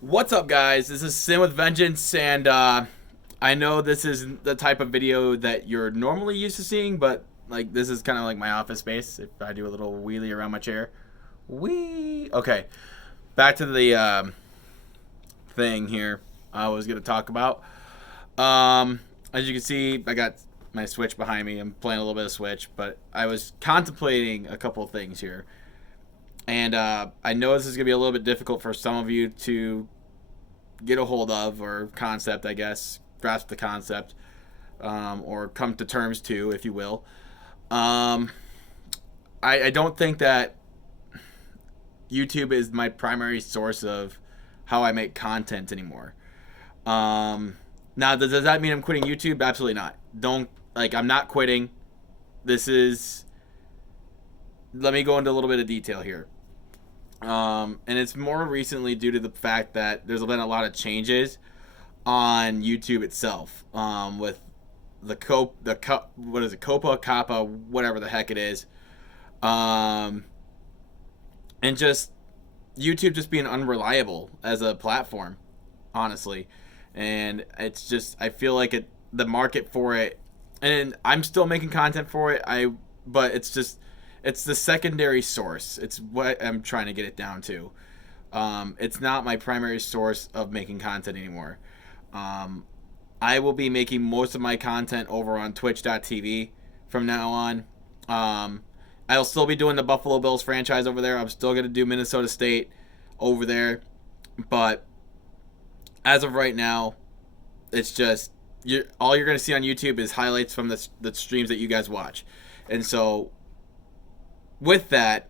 What's up, guys? This is Sin with Vengeance, and I know this is the type of video that you're normally used to seeing, but like this is kind of like my office space. If I do a little wheelie around my chair, whee. Okay, back to the thing here. I was gonna talk about. As you can see, I got my Switch behind me. I'm playing a little bit of Switch, but I was contemplating a couple of things here. And I know this is going to be a little bit difficult for some of you to get a hold of, or concept, I guess, grasp the concept, or come to terms to, if you will. Um, I don't think that YouTube is my primary source of how I make content anymore. Now, does that mean I'm quitting YouTube? Absolutely not. I'm not quitting. This is, let me go into a little bit of detail here. And it's more recently due to the fact that there's been a lot of changes on YouTube itself. With what is it, Copa, Kappa, whatever the heck it is. And just YouTube just being unreliable as a platform, honestly. And it's just, I feel like the market for it, and I'm still making content for it. But it's the secondary source. It's what I'm trying to get it down to. It's not my primary source of making content anymore. I will be making most of my content over on twitch.tv from now on. I'll still be doing the Buffalo Bills franchise over there. I'm still going to do Minnesota State over there. But as of right now, it's just, all you're going to see on YouTube is highlights from the streams that you guys watch. And so with that,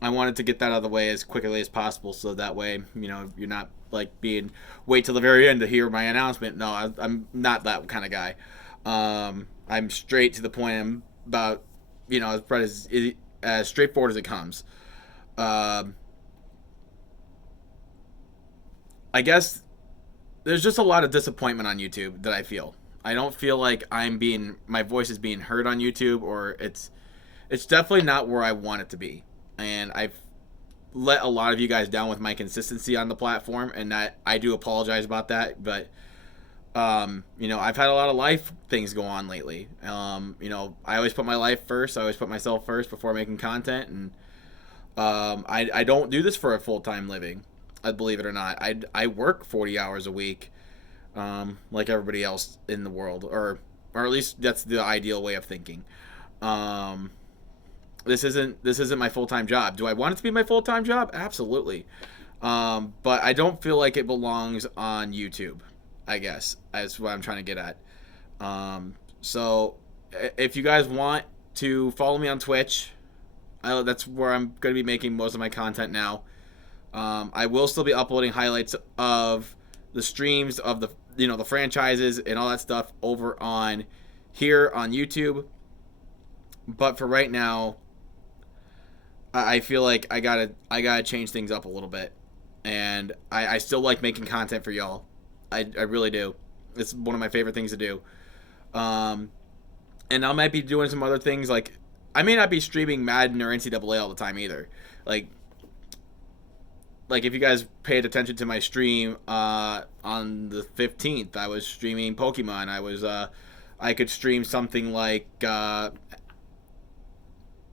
I wanted to get that out of the way as quickly as possible, so that way, you're not like being wait till the very end to hear my announcement. No, I'm not that kind of guy. I'm straight to the point. I'm about as straightforward as it comes. I guess there's just a lot of disappointment on YouTube that I feel. I don't feel like my voice is being heard on YouTube, or it's definitely not where I want it to be. And I've let a lot of you guys down with my consistency on the platform, and that I do apologize about that. But I've had a lot of life things go on lately. I always put my life first. I always put myself first before making content, and I don't do this for a full-time living. Believe it or not, I work 40 hours a week, like everybody else in the world, or at least that's the ideal way of thinking. This isn't my full-time job. Do I want it to be my full-time job? Absolutely. But I don't feel like it belongs on YouTube, I guess, is what I'm trying to get at. So if you guys want to follow me on Twitch, that's where I'm going to be making most of my content now. I will still be uploading highlights of the streams of the franchises and all that stuff over on here on YouTube. But for right now, I feel like I gotta change things up a little bit, and I still like making content for y'all. I really do. It's one of my favorite things to do. And I might be doing some other things, like I may not be streaming Madden or NCAA all the time either. Like if you guys paid attention to my stream on the 15th, I was streaming Pokemon. I could stream something like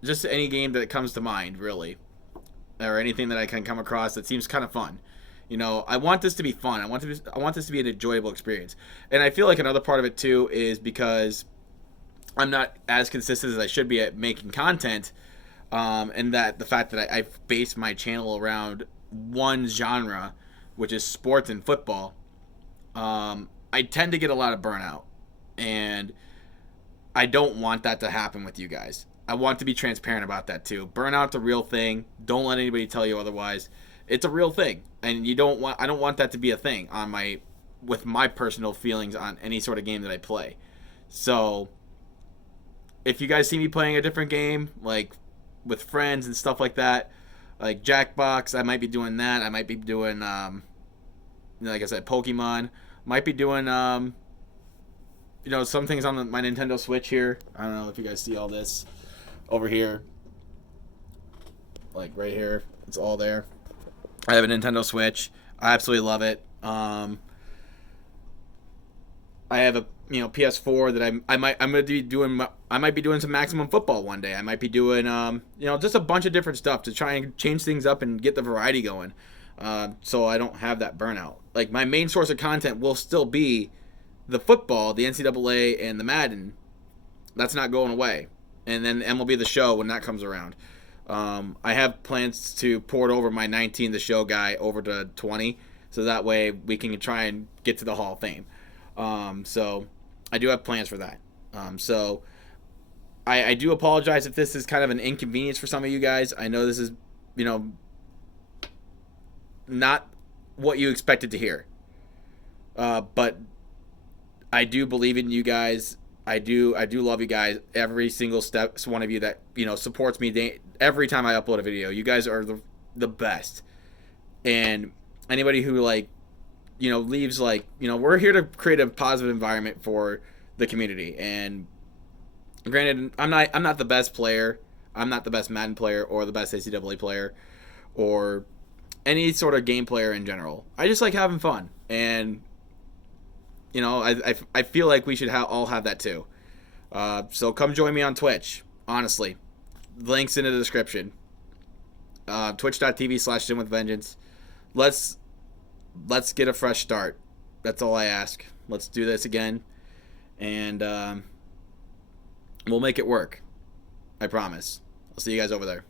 just any game that comes to mind, really, or anything that I can come across that seems kind of fun. I want this to be fun. I want this to be an enjoyable experience. And I feel like another part of it too is because I'm not as consistent as I should be at making content, and that the fact that I've based my channel around one genre, which is sports and football. I tend to get a lot of burnout, and I don't want that to happen with you guys. I want to be transparent about that too. Burnout's a real thing. Don't let anybody tell you otherwise. It's a real thing, and I don't want that to be a thing with my personal feelings on any sort of game that I play. So if you guys see me playing a different game, like with friends and stuff like that, like Jackbox, I might be doing that. I might be doing like I said, Pokemon. Might be doing some things on my Nintendo Switch here. I don't know if you guys see all this over here, like right here. It's all there. I have a Nintendo Switch. I absolutely love it. I have a PS4 that I'm gonna be doing. I might be doing some Maximum Football one day. I might be doing just a bunch of different stuff to try and change things up and get the variety going. So I don't have that burnout. Like my main source of content will still be the football, the NCAA, and the Madden. That's not going away. And then MLB The Show when that comes around. I have plans to port over my 19 The Show guy over to 20, so that way we can try and get to the Hall of Fame. So I do have plans for that. So I do apologize if this is kind of an inconvenience for some of you guys. I know this is, not what you expected to hear. But I do believe in you guys. I do love you guys. Every single one of you that supports me every time I upload a video. You guys are the best. And anybody who leaves we're here to create a positive environment for the community. And granted, I'm not the best player. I'm not the best Madden player or the best NCAA player or any sort of game player in general. I just like having fun, and I feel like we should all have that too. So come join me on Twitch. Honestly, links in the description. Twitch.tv/SinWithVengeance. Let's get a fresh start. That's all I ask. Let's do this again, and we'll make it work. I promise. I'll see you guys over there.